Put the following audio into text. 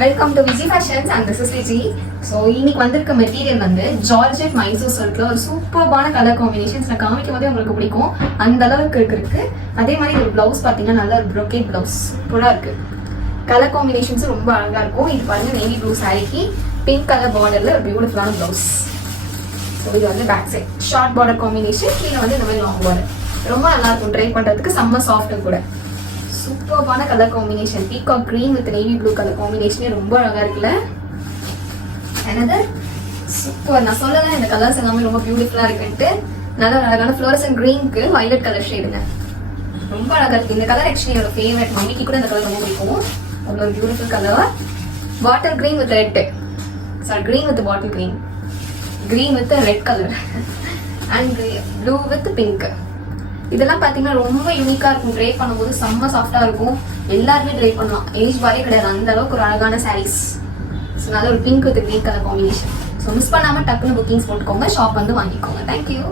Welcome to Viji fashions and this is Viji. So இன்னைக்கு வந்திருக்க material வந்து ஜார்ஜெட் மைசூர் சில்க்ல ஒரு சூப்பர்பான கலர் காம்பினேஷன்ஸ் நான் காமிக்கும் போதே உங்களுக்கு பிடிக்கும் அந்த அளவுக்கு இருக்கு. அதே மாதிரி ஒரு பிளவுஸ் பார்த்தீங்கன்னா நல்ல ஒரு ப்ரோக்கேட் பிளவுஸ் சூப்பராக இருக்கு. கலர் காம்பினேஷன்ஸ் ரொம்ப அழகா இருக்கும். இது பாருங்க நேவி ப்ளூ சாரிக்கு பிங்க் கலர் பார்டர்ல ஒரு பியூட்டிஃபுல்லான பிளவுஸ். ஸோ இது வந்து back side short border combination, கீழே வந்து இந்த மாதிரி லாங் பார்டர். ரொம்ப நல்லா இருக்கும் ட்ரை பண்றதுக்கு, செம்ம சாஃப்ட் கூட. சூப்பர்பான colour combination peacock green with navy blue colour காம்பினேஷனே ரொம்ப அழகா இருக்குல்ல. another super. நான் சொல்லல இந்த கலர்ஸ் எல்லாமே ரொம்ப பியூட்டிஃபுல்லா இருக்குன்ட்டு. நல்ல அழகான ஃப்ளோரசன்ட் கிரீனுக்கு வயலட் கலர் ஷேடுங்க, ரொம்ப அழகா இருக்கு. இந்த கலர் ஆக்சுவலி என்னோட ஃபேவரட், மம்மிக்கு கூட இந்த கலர் ரொம்ப பிடிக்கும். அவ்வளோ ஒரு beautiful colour. Bottle green with red, sorry green with bottle green, green with red colour and blue with pink. இதெல்லாம் பார்த்தீங்கன்னா ரொம்ப யூனிக்காக இருக்கும். ட்ரை பண்ணும்போது செம்ம சாஃப்டாக இருக்கும். எல்லாருமே ட்ரை பண்ணலாம், ஏஜ் பாரே கிடையாது. அந்த அளவுக்கு ஒரு அழகான சாரீஸ். ஸோ நல்ல ஒரு pink with green colour combination. So miss பண்ணாமல் டக்குன்னு புக்கிங்ஸ் போட்டுக்கோங்க, ஷாப் வந்து வாங்கிக்கோங்க. தேங்க்யூ.